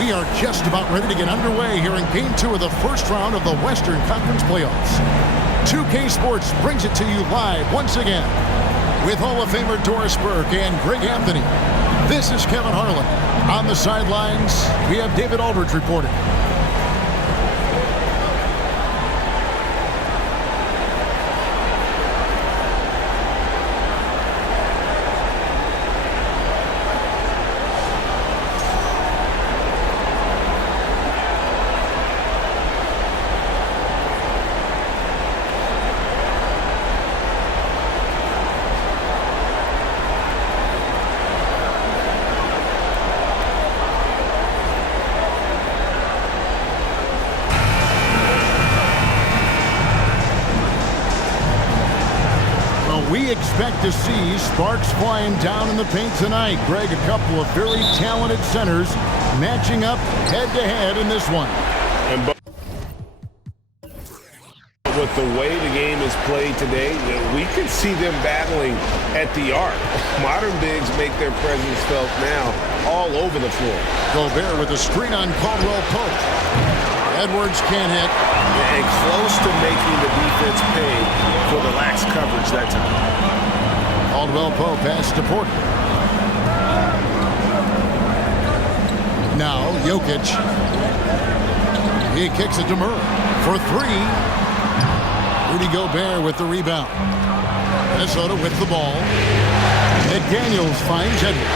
We are just about ready to get underway here in Game 2 of the first round of the Western Conference Playoffs. 2K Sports brings it to you live once again with Hall of Famer Doris Burke and Greg Anthony. This is Kevin Harlan. On the sidelines, we have David Aldridge reporting. We expect to see sparks flying down in the paint tonight. Greg, a couple of very talented centers matching up head-to-head in this one. And with the way the game is played today, we can see them battling at the arc. Modern bigs make their presence felt now all over the floor. Gobert with a screen on Caldwell Pope. Edwards can't hit. And close to making the defense pay for the lax coverage that time. Caldwell Pope pass to Porter. Now Jokic. He kicks it to Murray for three. Rudy Gobert with the rebound. Minnesota with the ball. McDaniels finds Edwards.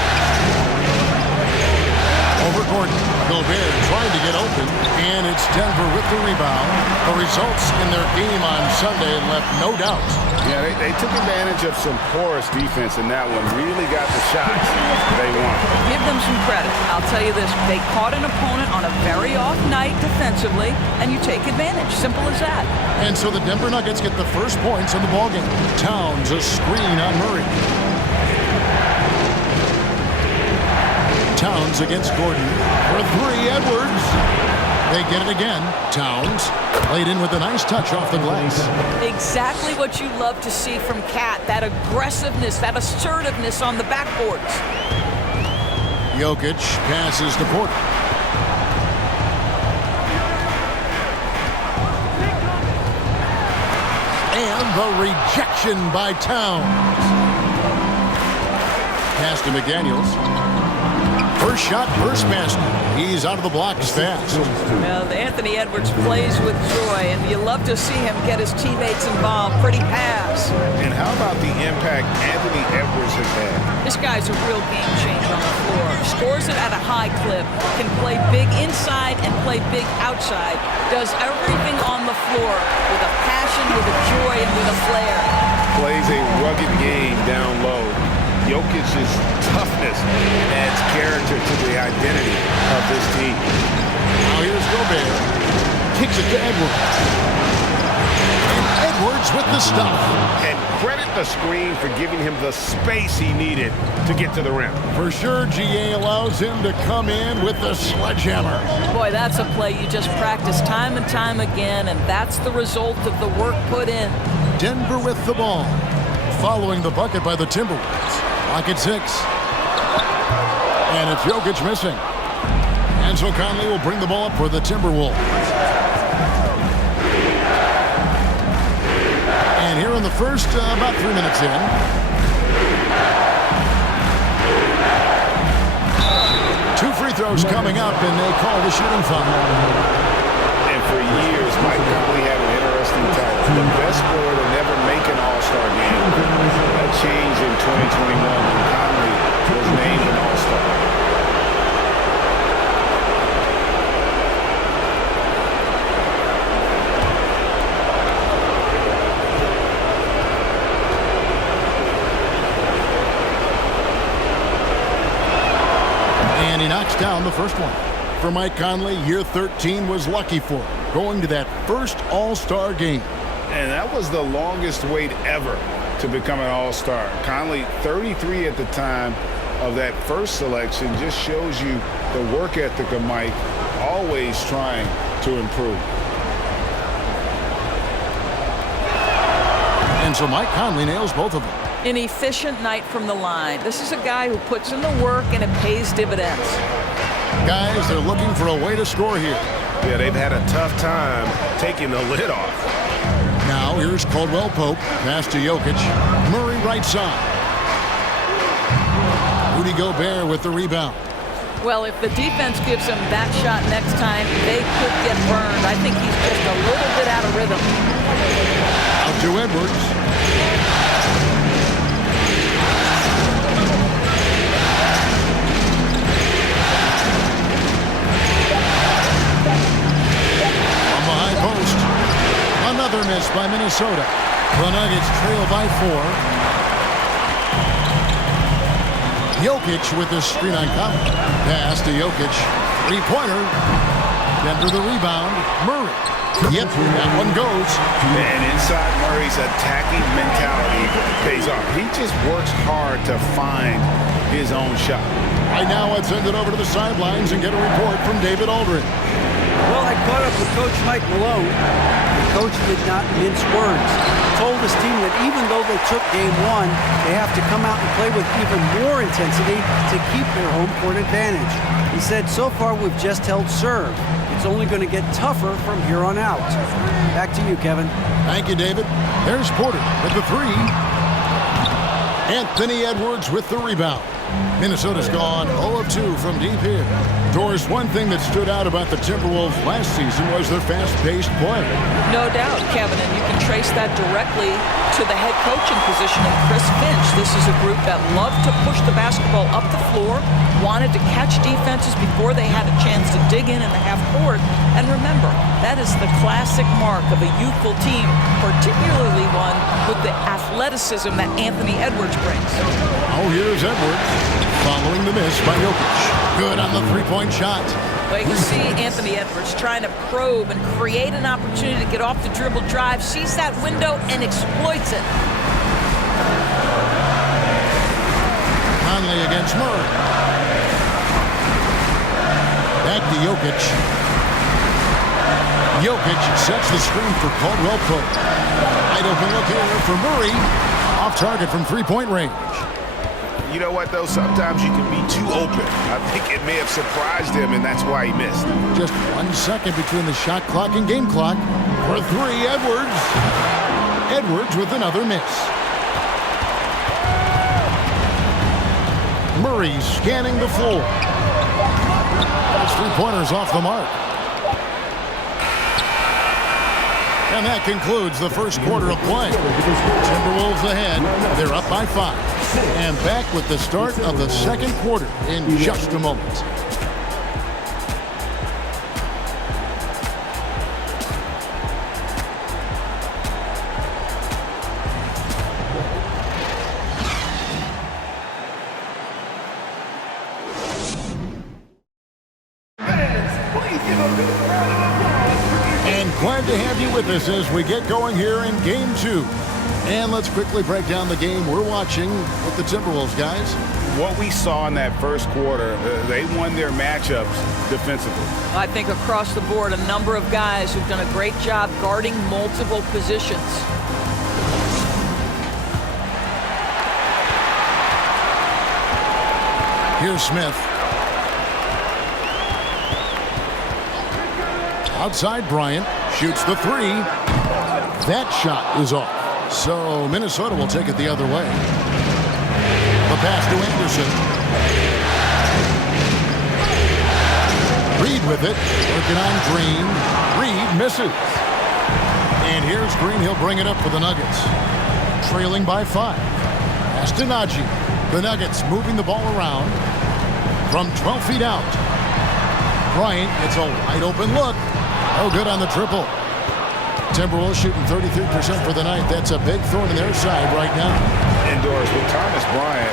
Over Gordon. Gobert trying to get open, and it's Denver with the rebound. The results in their game on Sunday left no doubt. Yeah, they took advantage of some porous defense in that one. Really got the shots they wanted. Give them some credit. I'll tell you this. They caught an opponent on a very off night defensively, and you take advantage. Simple as that. And so the Denver Nuggets get the first points in the ballgame. Towns a screen on Murray. Towns against Gordon for three. Edwards. They get it again. Towns laid in with a nice touch off the glass. Exactly what you love to see from Cat. That aggressiveness, that assertiveness on the backboards. Jokic passes to Porter. And the rejection by Towns. Pass to McDaniels. First shot, first basket. He's out of the blocks fast. Well, Anthony Edwards plays with joy, and you love to see him get his teammates involved. Pretty pass. And how about the impact Anthony Edwards has had? This guy's a real game changer on the floor. Scores it at a high clip. Can play big inside and play big outside. Does everything on the floor with a passion, with a joy, and with a flair. Plays a rugged game down low. Jokic's toughness adds character to the identity of this team. Now here's Gobert. Kicks it to Edwards. And Edwards with the stuff. And credit the screen for giving him the space he needed to get to the rim. For sure, GA allows him to come in with the sledgehammer. Boy, that's a play you just practice time and time again, and that's the result of the work put in. Denver with the ball. Following the bucket by the Timberwolves. Lock at 6. And it's Jokic missing. And so Conley will bring the ball up for the Timberwolves. And here in the first, about 3 minutes in. Two free throws coming up, and they call the shooting foul. And for years, Mike Conley had an interesting title. The best scorer to never make an All-Star game. That changed in 2021 when Conley was named an All-Star. And he knocks down the first one. For Mike Conley, year 13 was lucky for him, going to that first All-Star game. And that was the longest wait ever to become an All-Star. Conley, 33 at the time of that first selection, just shows you the work ethic of Mike, always trying to improve. And so Mike Conley nails both of them. An efficient night from the line. This is a guy who puts in the work and it pays dividends. Guys, they're looking for a way to score here. Yeah, they've had a tough time taking the lid off. Now here's Caldwell Pope. Pass to Jokic. Murray right side. Rudy Gobert with the rebound. Well, if the defense gives him that shot next time, they could get burned. I think he's just a little bit out of rhythm. Out to Edwards. On the high post. Another miss by Minnesota. The Nuggets trail by 4. Jokic with the screen on top. Pass to Jokic. Three-pointer. Denver the rebound. Murray. Yep, that one goes. And inside Murray's attacking mentality pays off. He just works hard to find his own shot. Right now, let's send it over to the sidelines and get a report from David Aldridge. Well, I caught up with Coach Mike Malone. The coach did not mince words. He told his team that even though they took game 1, they have to come out and play with even more intensity to keep their home court advantage. He said, so far we've just held serve. It's only going to get tougher from here on out. Back to you, Kevin. Thank you, David. There's Porter with the 3. Anthony Edwards with the rebound. Minnesota's gone 0 of 2 from deep here. Doris, one thing that stood out about the Timberwolves last season was their fast-paced play. No doubt, Kevin, and you can trace that directly to the head coaching position of Chris Finch. This is a group that loved to push the basketball up the floor, wanted to catch defenses before they had a chance to dig in the half court. And remember, that is the classic mark of a youthful team, particularly one with the athleticism that Anthony Edwards brings. Oh, here's Edwards following the miss by Jokic. Good on the three-point shot. Well, you can see Anthony Edwards trying to probe and create an opportunity to get off the dribble drive, sees that window and exploits it. Conley against Murray. Back to Jokic. Jokic sets the screen for Caldwell Pope. Wide open look here for Murray. Off target from three-point range. You know what, though? Sometimes you can be too open. I think it may have surprised him, and that's why he missed. Just 1 second between the shot clock and game clock. For 3, Edwards. Edwards with another miss. Murray scanning the floor. Those three-pointers off the mark. And that concludes the first quarter of play. Timberwolves ahead. They're up by 5. And back with the start of the second quarter in just a moment. And glad to have you with us as we get going here in Game 2. And let's quickly break down the game we're watching with the Timberwolves, guys. What we saw in that first quarter, they won their matchups defensively. I think across the board, a number of guys who've done a great job guarding multiple positions. Here's Smith. Outside Bryant, shoots the 3. That shot is off. So Minnesota will take it the other way. The pass to Anderson. Reed with it. Working on Green. Reed misses. And here's Green. He'll bring it up for the Nuggets. Trailing by 5. Pass to Najee. The Nuggets moving the ball around from 12 feet out. Bryant gets a wide open look. No good on the triple. Timberwolves shooting 33% for the night. That's a big thorn in their side right now. Indoors with Thomas Bryant,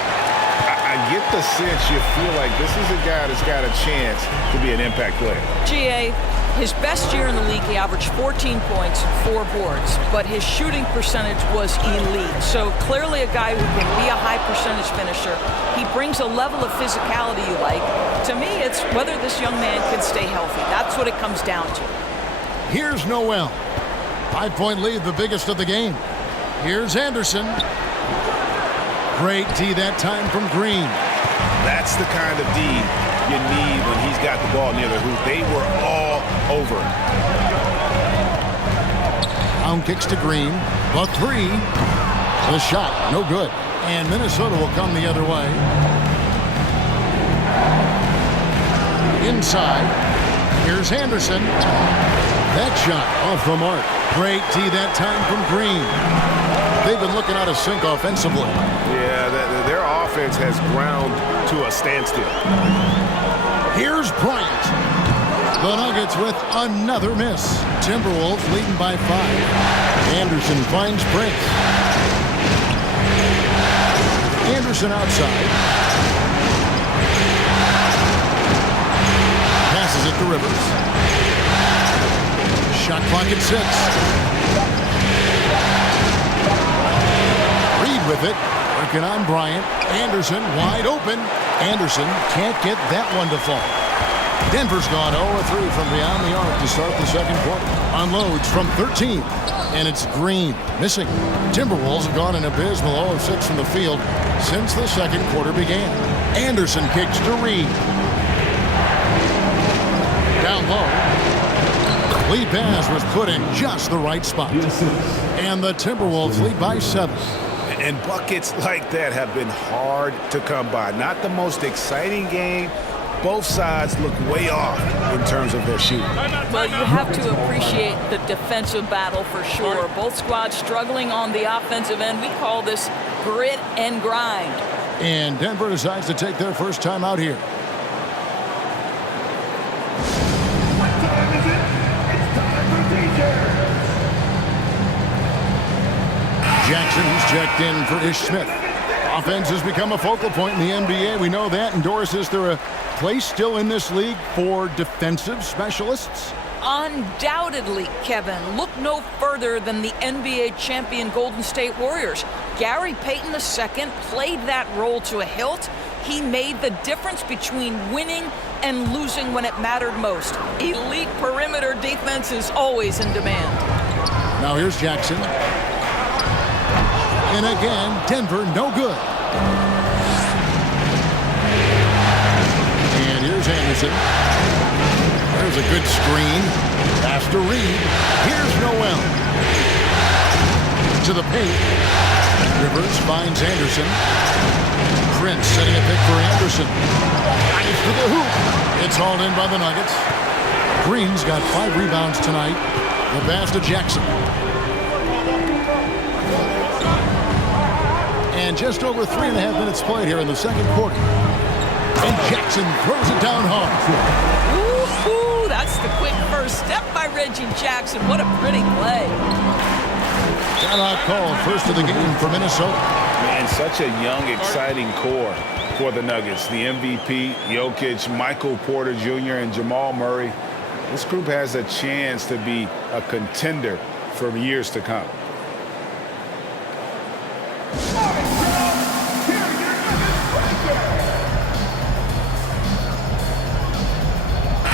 I get the sense you feel like this is a guy that's got a chance to be an impact player. GA, his best year in the league, he averaged 14 points and 4 boards, but his shooting percentage was elite. So clearly a guy who can be a high percentage finisher. He brings a level of physicality you like. To me, it's whether this young man can stay healthy. That's what it comes down to. Here's Noel. 5-point lead, the biggest of the game. Here's Anderson. Great D that time from Green. That's the kind of D you need when he's got ball near the hoop. They were all over it. Brown kicks to Green. The three. The shot, no good. And Minnesota will come the other way. Inside. Here's Anderson. That shot off the mark. Great D that time from Green. They've been looking out of sync offensively. Yeah, their offense has ground to a standstill. Here's Bryant. The Nuggets with another miss. Timberwolves leading by 5. Anderson finds Prince. Anderson outside. Passes it to Rivers. Shot clock at 6. Reed with it. Working on Bryant. Anderson wide open. Anderson can't get that one to fall. Denver's gone 0-3 from beyond the arc to start the second quarter. Unloads from 13. And it's Green missing. Timberwolves have gone an abysmal 0-6 from the field since the second quarter began. Anderson kicks to Reed. Down low. Lee Bass was put in just the right spot. And the Timberwolves lead by 7. And buckets like that have been hard to come by. Not the most exciting game. Both sides look way off in terms of their shooting. Well, you have to appreciate the defensive battle for sure. Both squads struggling on the offensive end. We call this grit and grind. And Denver decides to take their first time out here. Jackson, who's checked in for Ish Smith. Offense has become a focal point in the NBA. We know that. And Doris, is there a place still in this league for defensive specialists? Undoubtedly, Kevin. Look no further than the NBA champion Golden State Warriors. Gary Payton II played that role to a hilt. He made the difference between winning and losing when it mattered most. Elite perimeter defense is always in demand. Now here's Jackson. And again, Denver no good. And here's Anderson. There's a good screen. Pass to Reed. Here's Noel. To the paint. Rivers finds Anderson. Prince setting a pick for Anderson. Nice to the hoop. It's hauled in by the Nuggets. Green's got 5 rebounds tonight. The pass to Jackson. And just over 3.5 minutes played here in the second quarter. And Jackson throws it down hard. Ooh, that's the quick first step by Reggie Jackson. What a pretty play. Timeout called, first of the game for Minnesota. Man, such a young, exciting core for the Nuggets. The MVP, Jokic, Michael Porter Jr., and Jamal Murray. This group has a chance to be a contender for years to come.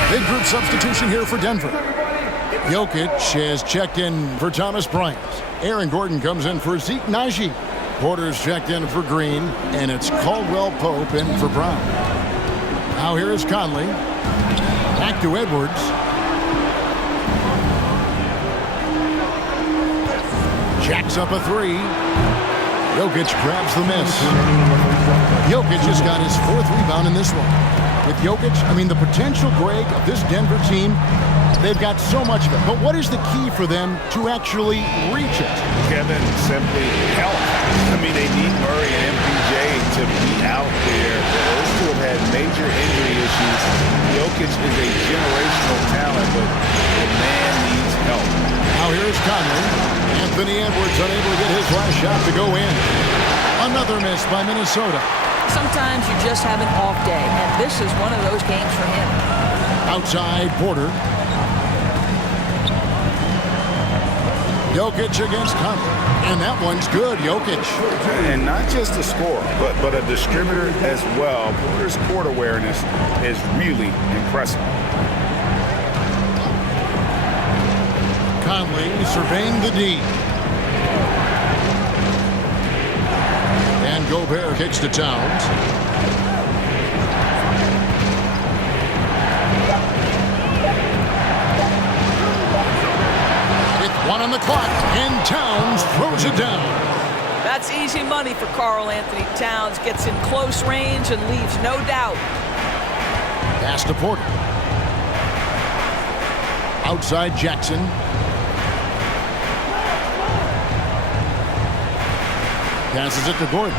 Big group substitution here for Denver. Jokic has checked in for Thomas Bryant. Aaron Gordon comes in for Zeke Naji. Porter's checked in for Green, and it's Caldwell Pope in for Brown. Now here is Conley. Back to Edwards. Jacks up a 3. Jokic grabs the miss. Jokic just got his 4th rebound in this one. With Jokic, I mean, the potential, Greg, of this Denver team, they've got so much of it. But what is the key for them to actually reach it? Kevin, simply health. I mean, they need Murray and MPJ to be out there. Those two have had major injury issues. Jokic is a generational talent, but the man needs help. Now here's Conley. Anthony Edwards unable to get his last shot to go in. Another miss by Minnesota. Sometimes you just have an off day, and this is one of those games for him. Outside Porter. Jokic against Conley. And that one's good, Jokic. And not just a scorer, but a distributor as well. Porter's court awareness is really impressive. Conley surveying the D. And Gobert kicks to Towns. the clock, and Towns throws it down. That's easy money for Karl Anthony Towns. Gets in close range and leaves no doubt. Pass to Porter. Outside Jackson. Passes it to Gordon.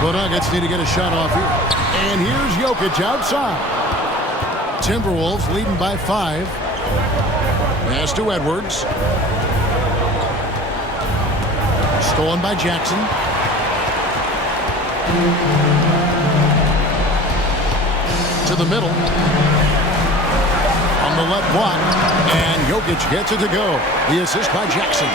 The Nuggets need to get a shot off here. And here's Jokic outside. Timberwolves leading by 5. Pass to Edwards. Stolen by Jackson. To the middle. On the left block. And Jokic gets it to go. The assist by Jackson.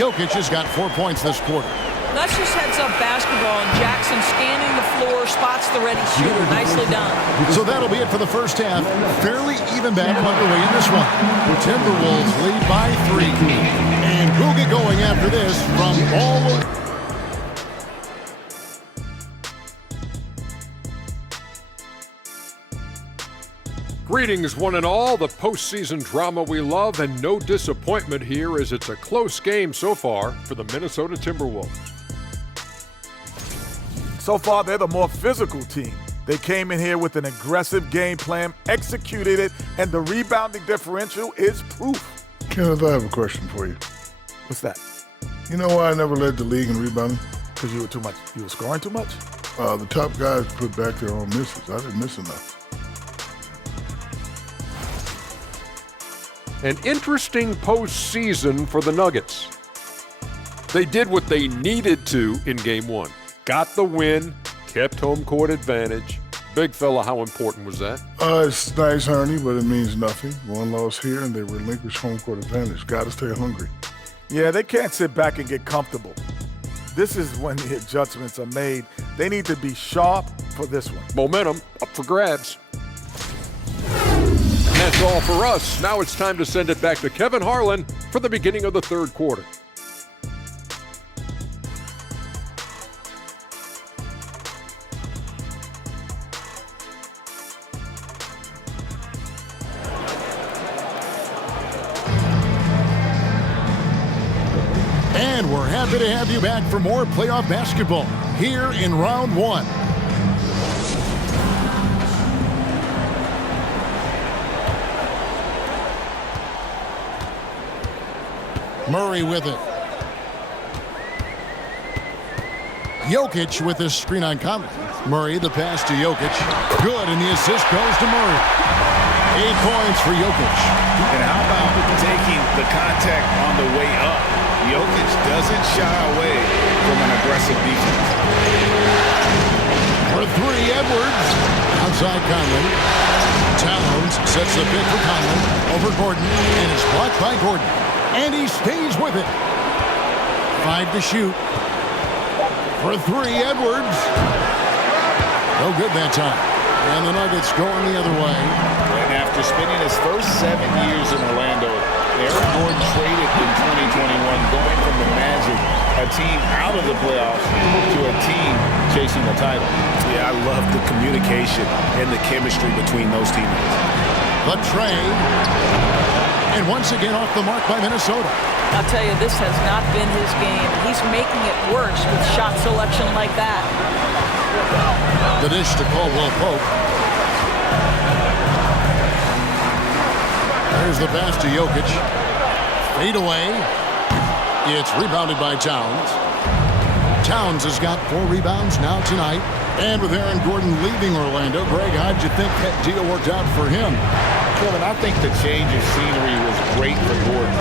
Jokic has got 4 points this quarter. That's just heads-up basketball, and Jackson scanning the floor, spots the ready shooter. Nicely done. So that'll be it for the first half. Fairly even battle underway in this one. The Timberwolves lead by 3. And we'll get going after this from all over. Greetings, one and all. The postseason drama we love, and no disappointment here as it's a close game so far for the Minnesota Timberwolves. So far, they're the more physical team. They came in here with an aggressive game plan, executed it, and the rebounding differential is proof. Kenneth, I have a question for you. What's that? You know why I never led the league in rebounding? Because you were scoring too much? The top guys put back their own misses. I didn't miss enough. An interesting postseason for the Nuggets. They did what they needed to in Game 1. Got the win, kept home court advantage. Big fella, how important was that? It's nice, Ernie, but it means nothing. One loss here, and they relinquish home court advantage. Got to stay hungry. Yeah, they can't sit back and get comfortable. This is when the adjustments are made. They need to be sharp for this one. Momentum up for grabs. And that's all for us. Now it's time to send it back to Kevin Harlan for the beginning of the third quarter. And we're happy to have you back for more playoff basketball here in round 1. Murray with it. Jokic with this screen on Conley. Murray, the pass to Jokic. Good, and the assist goes to Murray. 8 points for Jokic. And how about taking the contact on the way up? Jokic doesn't shy away from an aggressive defense. For 3, Edwards. Outside Conley. Towns sets the pick for Conley. Over Gordon, and it's blocked by Gordon. And he stays with it. 5 to shoot. For 3, Edwards. No good that time. And the Nuggets going the other way. And after spending his first 7 years in Orlando, Aaron Gordon traded in 2021, going from the Magic, a team out of the playoffs, to a team chasing the title. Yeah, I love the communication and the chemistry between those teammates. The trade. And once again off the mark by Minnesota. I'll tell you, this has not been his game. He's making it worse with shot selection like that. The dish to Caldwell Pope. There's the pass to Jokic. Fade away. It's rebounded by Towns. Towns has got 4 rebounds now tonight. And with Aaron Gordon leaving Orlando, Greg, how'd you think that deal worked out for him? Kevin, I think the change of scenery was great for Gordon,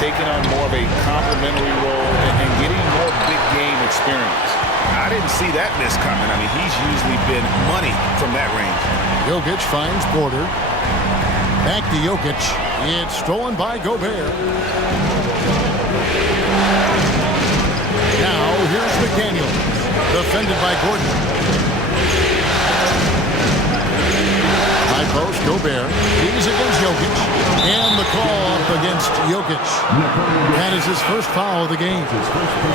taking on more of a complimentary role and getting more big game experience. I didn't see that miss coming. I mean, he's usually been money from that range. Jokic finds Porter. Back to Jokic. It's stolen by Gobert. Now here's McDaniel. Defended by Gordon. High post, Gobert. He's against Jokic. And the call up against Jokic. That is his first foul of the game.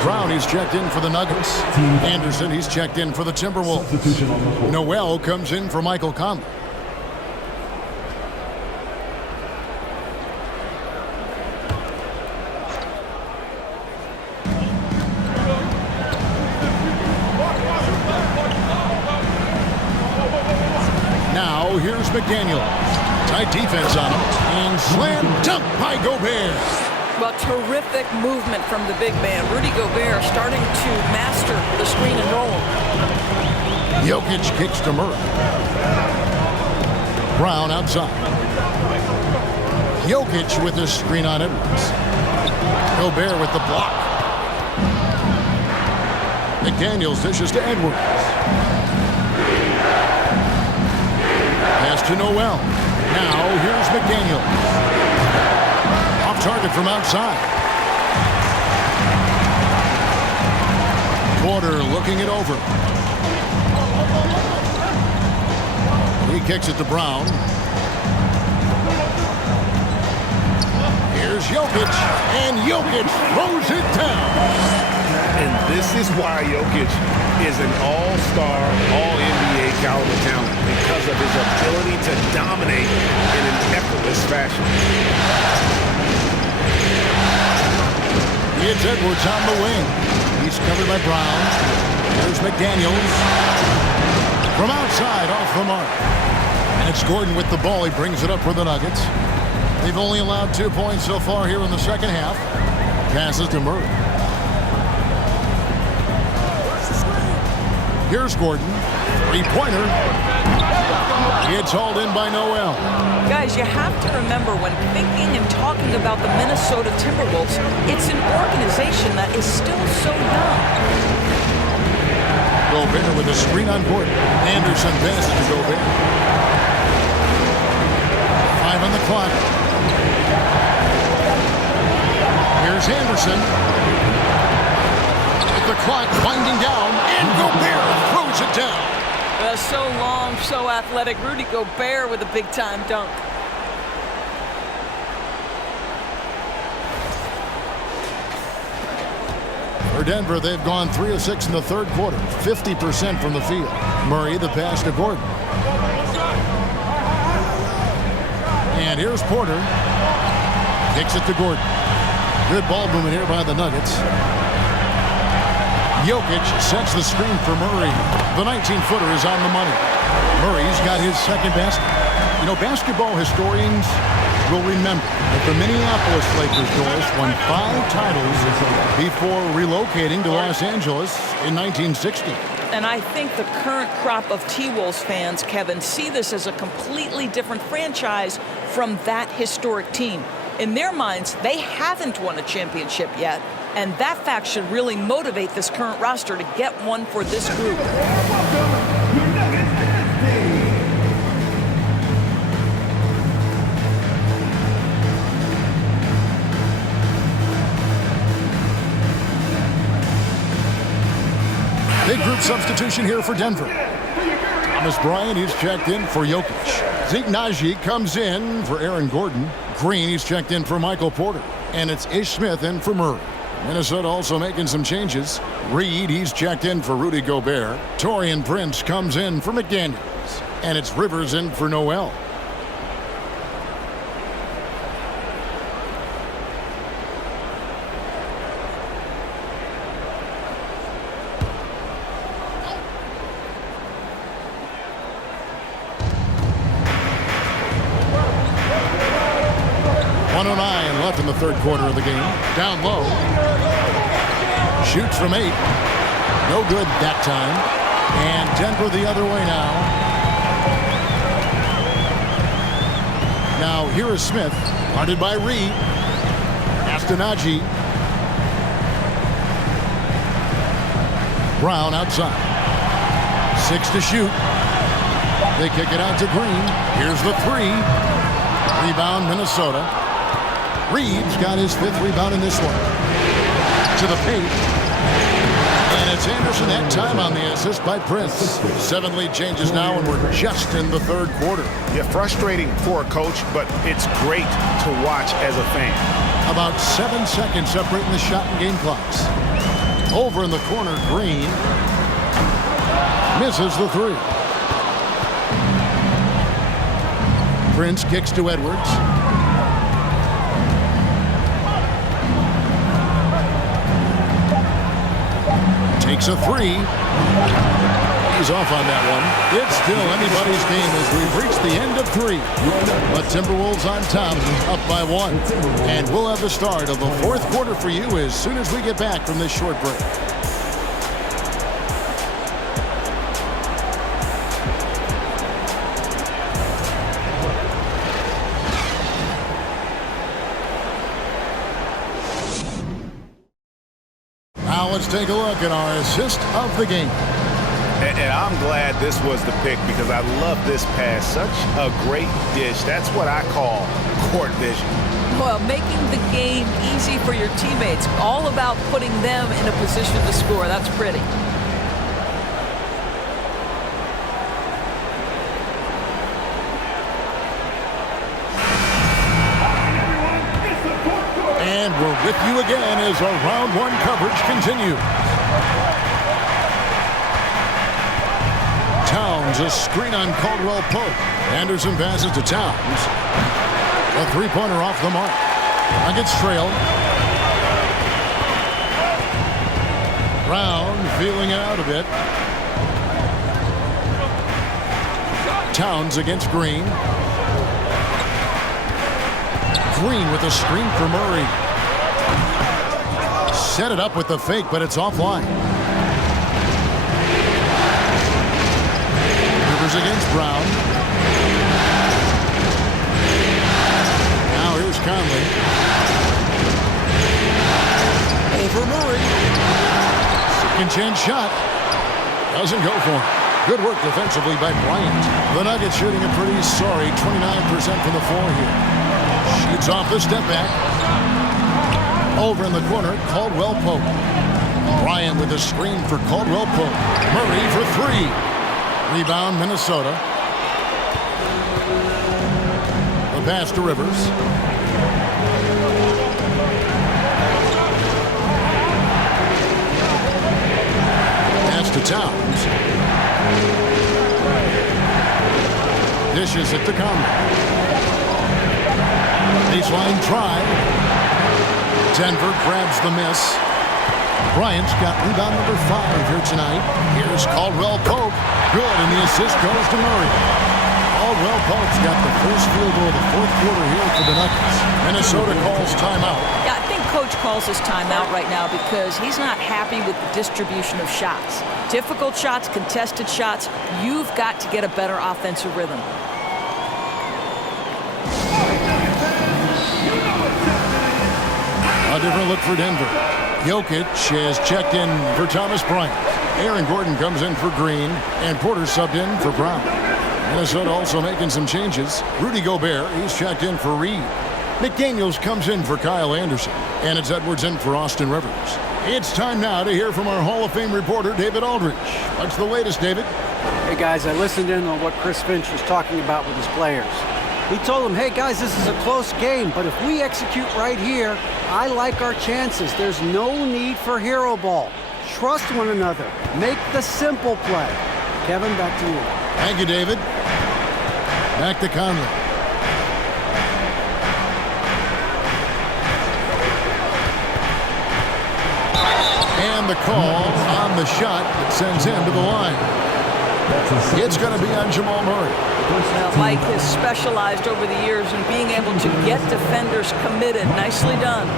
Brown, he's checked in for the Nuggets. Anderson, he's checked in for the Timberwolves. Noel comes in for Michael Conley. Now here's McDaniel. Tight defense on him. And slam dunk by Gobert. Well, terrific movement from the big man. Rudy Gobert starting to master the screen and roll. Jokic kicks to Murray. Brown outside. Jokic with the screen on Edwards. Gobert with the block. McDaniels dishes to Edwards. Pass to Noel. Now here's McDaniels. Off target from outside. Porter looking it over. He kicks it to Brown. Here's Jokic, and Jokic throws it down. And this is why Jokic is an all-star, all-NBA caliber talent, because of his ability to dominate in an effortless fashion. It's Edwards on the wing. He's covered by Brown. There's McDaniels. From outside, off the mark. And it's Gordon with the ball. He brings it up for the Nuggets. They've only allowed 2 points so far here in the second half. Passes to Murray. Here's Gordon. Three-pointer. It's hauled in by Noel. Guys, you have to remember when thinking and talking about the Minnesota Timberwolves, it's an organization that is still so young. Gobert with a screen on Gordon. Anderson passes to Gobert. 5 on the clock. Here's Anderson. With the clock winding down, and Gobert throws it down. So long, so athletic. Rudy Gobert with a big-time dunk. For Denver, they've gone 3 of 6 in the third quarter, 50% from the field. Murray, the pass to Gordon. And here's Porter. Kicks it to Gordon. Good ball movement here by the Nuggets. Jokic sets the screen for Murray. The 19-footer is on the money. Murray's got his second basket. You know, basketball historians will remember that the Minneapolis Lakers, Doris, won 5 titles before relocating to Los Angeles in 1960. And I think the current crop of T-Wolves fans, Kevin, see this as a completely different franchise from that historic team. In their minds, they haven't won a championship yet, and that fact should really motivate this current roster to get one for this group. Big group substitution here for Denver. Thomas Bryant, he's checked in for Jokic. Zeke Naji comes in for Aaron Gordon. Green, he's checked in for Michael Porter. And it's Ish Smith in for Murray. Minnesota also making some changes. Reed, he's checked in for Rudy Gobert. Taurean Prince comes in for McDaniels. And it's Rivers in for Noel. Left in the third quarter of the game. Down low. Shoots from 8. No good that time. And Denver the other way now. Now here is Smith. Guarded by Reed. Naji. Brown outside. 6 to shoot. They kick it out to Green. Here's the 3. Rebound Minnesota. Reed's got his 5th rebound in this one. To the paint. And it's Anderson that time on the assist by Prince. 7 lead changes now, and we're just in the third quarter. Yeah, frustrating for a coach, but it's great to watch as a fan. About 7 seconds separating the shot and game clocks. Over in the corner, Green misses the 3. Prince kicks to Edwards. Takes a 3. He's off on that one. It's still anybody's game as we've reached the end of 3. But Timberwolves on top, up by 1. And we'll have the start of the 4th quarter for you as soon as we get back from this short break. Now let's take a look at our assist of the game. And I'm glad this was the pick because I love this pass. Such a great dish. That's what I call court vision. Well, making the game easy for your teammates. All about putting them in a position to score. That's pretty. And we're with you again as our round 1 coverage continues. Towns, a screen on Caldwell Pope. Anderson passes to Towns. A 3-pointer off the mark. Nuggets trail. Brown feeling it out a bit. Towns against Green. Green with a screen for Murray. Set it up with the fake, but it's offline. Rivers against Brown. Now here's Conley. Over Murray. Second chance shot. Doesn't go for him. Good work defensively by Bryant. The Nuggets shooting a pretty sorry 29% from the floor here. Shoots off the step back. Over in the corner, Caldwell Pope. Bryant with a screen for Caldwell Pope. Murray for 3. Rebound, Minnesota. The pass to Rivers. Pass to Towns. Dishes it to Conley. Baseline try. Denver grabs the miss. Bryant's got rebound number 5 here tonight. Here's Caldwell Pope. Good, and the assist goes to Murray. Caldwell Pope's got the first field goal of the 4th quarter here for the Nuggets. Minnesota calls timeout. Yeah, I think Coach calls his timeout right now because he's not happy with the distribution of shots. Difficult shots, contested shots. You've got to get a better offensive rhythm. A different look for Denver. Jokic has checked in for Thomas Bryant. Aaron Gordon comes in for Green, and Porter subbed in for Brown. Minnesota also making some changes. Rudy Gobert, he's checked in for Reed. McDaniels comes in for Kyle Anderson, and it's Edwards in for Austin Rivers. It's time now to hear from our Hall of Fame reporter, David Aldridge. What's the latest, David? Hey, guys, I listened in on what Chris Finch was talking about with his players. He told them, hey, guys, this is a close game, but if we execute right here, I like our chances. There's no need for hero ball. Trust one another. Make the simple play. Kevin, back to you. Thank you, David. Back to Conley. And the call on the shot that sends him to the line. It's going to be on Jamal Murray. Well, Mike has specialized over the years in being able to get defenders committed. Nicely done.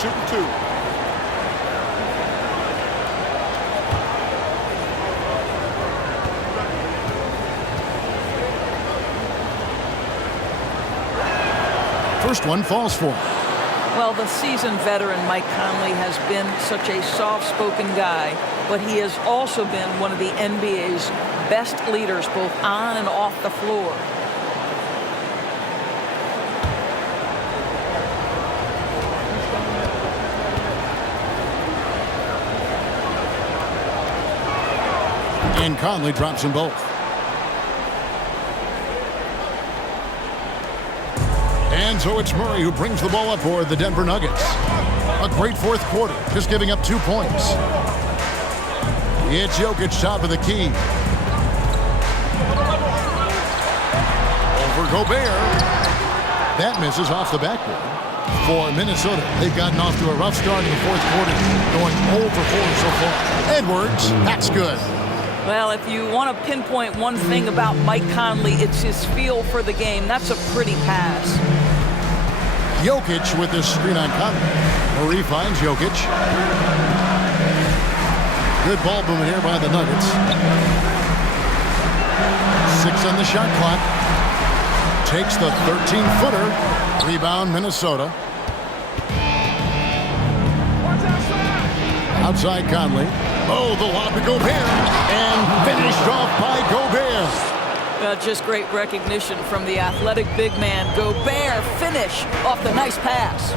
Shooting 2. First one falls for him. Well, the seasoned veteran Mike Conley has been such a soft-spoken guy, but he has also been one of the NBA's best leaders, both on and off the floor. And Conley drops them both. And so it's Murray who brings the ball up for the Denver Nuggets. A great 4th quarter, just giving up 2 points. It's Jokic top of the key. Over Gobert. That misses off the backboard. For Minnesota, they've gotten off to a rough start in the fourth quarter, going 0 for 4 so far. Edwards, that's good. Well, if you want to pinpoint one thing about Mike Conley, it's his feel for the game. That's a pretty pass. Jokic with this screen on Conley. Murray finds Jokic. Good ball movement here by the Nuggets. 6 on the shot clock. Takes the 13-footer. Rebound, Minnesota. Outside Conley. Oh, the lob to Gobert. And finished off by Gobert. Just great recognition from the athletic big man. Gobert finish off the nice pass.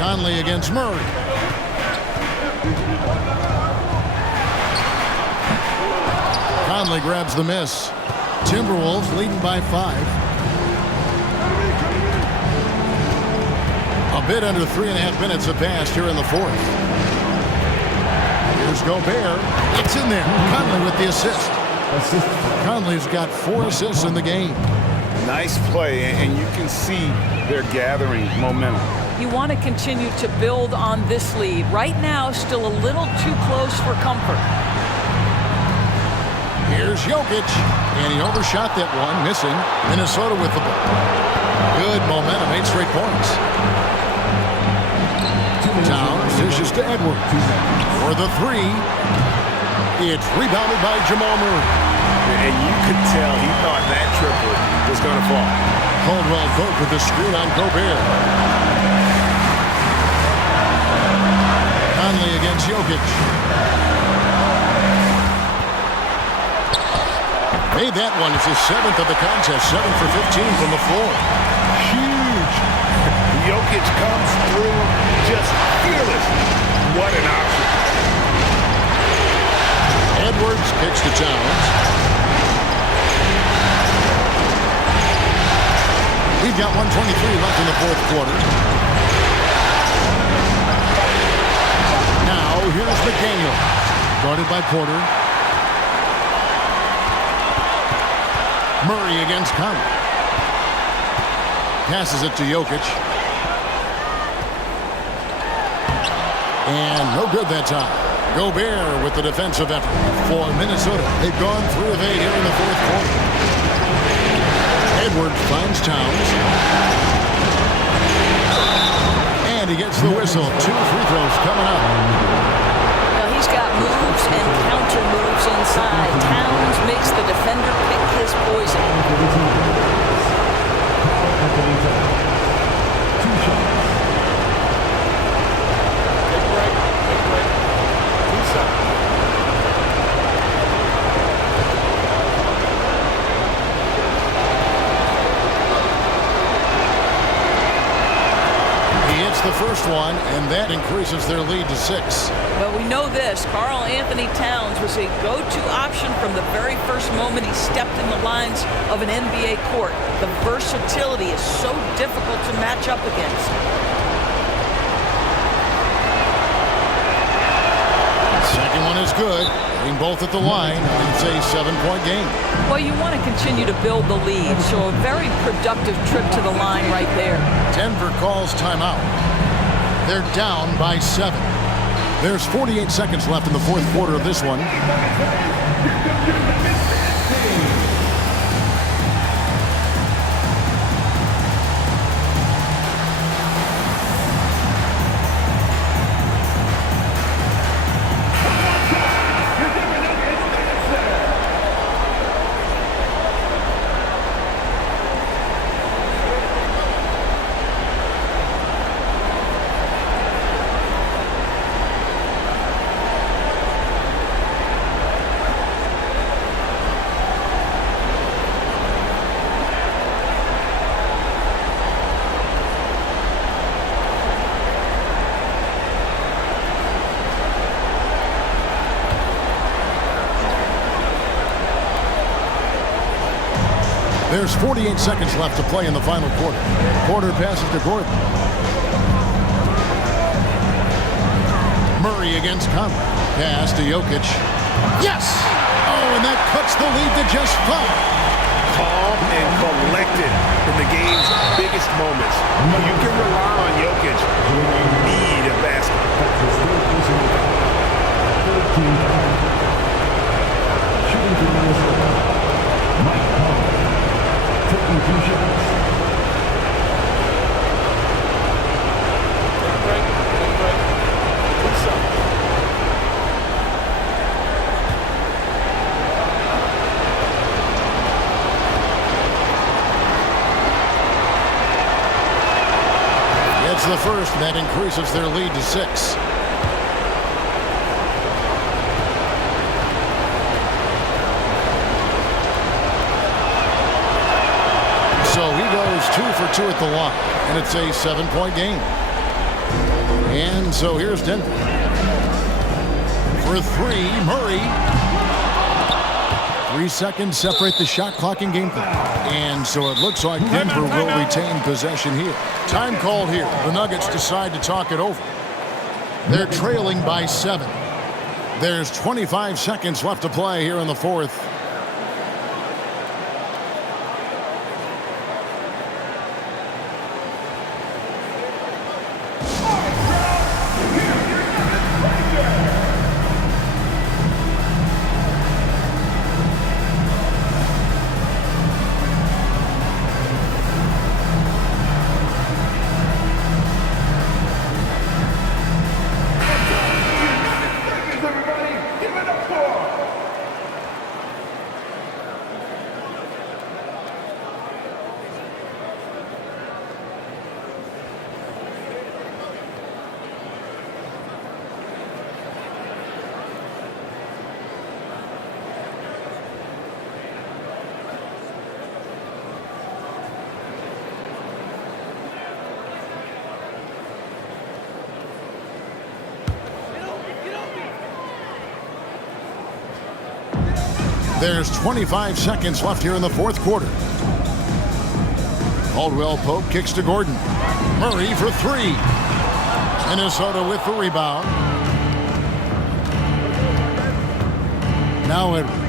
Conley against Murray. Conley grabs the miss. Timberwolves leading by 5. A bit under 3.5 minutes have passed here in the fourth. Here's Gobert. It's in there. Conley with the assist. Conley's got 4 assists in the game. Nice play, and you can see they're gathering momentum. You want to continue to build on this lead. Right now, still a little too close for comfort. Here's Jokic, and he overshot that one, missing. Minnesota with the ball. Good momentum, 8 straight points. Towns dishes to Edwards. For the 3. It's rebounded by Jamal Murray. And you could tell he thought that triple was going to fall. Caldwell Pope with the screen on Gobert. Conley against Jokic. Made that one. It's his 7th of the contest. 7 for 15 from the floor. Huge. Jokic comes through just fearless. What an option. Edwards kicks to Towns. We've got 1:23 left in the fourth quarter. Now here's McDaniel. Guarded by Porter. Murray against Conley. Passes it to Jokic. And no good that time. Gobert with the defensive effort for Minnesota. They've gone 3 of 8 here in the fourth quarter. Edwards finds Towns. And he gets the whistle. 2 free throws coming up. Now he's got moves and counter moves inside. Towns makes the defender pick his poison. The first one, and that increases their lead to 6. Well, we know this. Karl Anthony Towns was a go-to option from the very first moment he stepped in the lines of an NBA court. The versatility is so difficult to match up against. Second one is good. Hitting both at the line. It's a 7-point game. Well, you want to continue to build the lead, so a very productive trip to the line right there. Denver calls timeout. They're down by 7. There's 48 seconds left in the fourth quarter of this one. There's 48 seconds left to play in the final quarter. Porter passes to Gordon. Murray against Conley. Pass to Jokic. Yes! Oh, and that cuts the lead to just 5. calm and collected in the game's biggest moments. You can rely on Jokic when you need a basket. Taking 2 shots. It's the first, and that increases their lead to 6. So he goes 2 for 2 at the line, and it's a 7-point game. And so here's Denver. For 3, Murray. 3 seconds separate the shot clock and game clock. And so it looks like Denver will retain possession here. Time called here. The Nuggets decide to talk it over. They're trailing by 7. There's 25 seconds left to play here in the 4th. There's 25 seconds left here in the 4th quarter. Caldwell Pope kicks to Gordon. Murray for 3. Minnesota with the rebound. Now Edwards.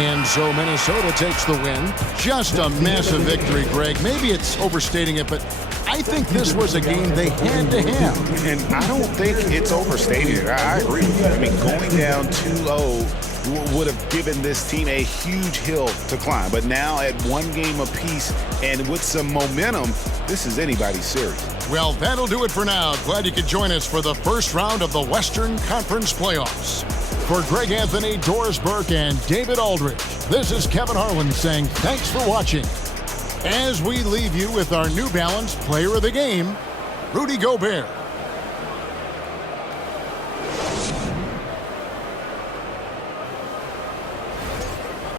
And so Minnesota takes the win. Just a massive victory, Greg. Maybe it's overstating it, but I think this was a game they had to have. And I don't think it's overstated. I agree with you. I mean, going down 2-0 would have given this team a huge hill to climb. But now at 1 game apiece and with some momentum, this is anybody's series. Well, that'll do it for now. Glad you could join us for the first round of the Western Conference Playoffs. For Greg Anthony, Doris Burke, and David Aldridge, this is Kevin Harlan saying thanks for watching. As we leave you with our New Balance Player of the Game, Rudy Gobert.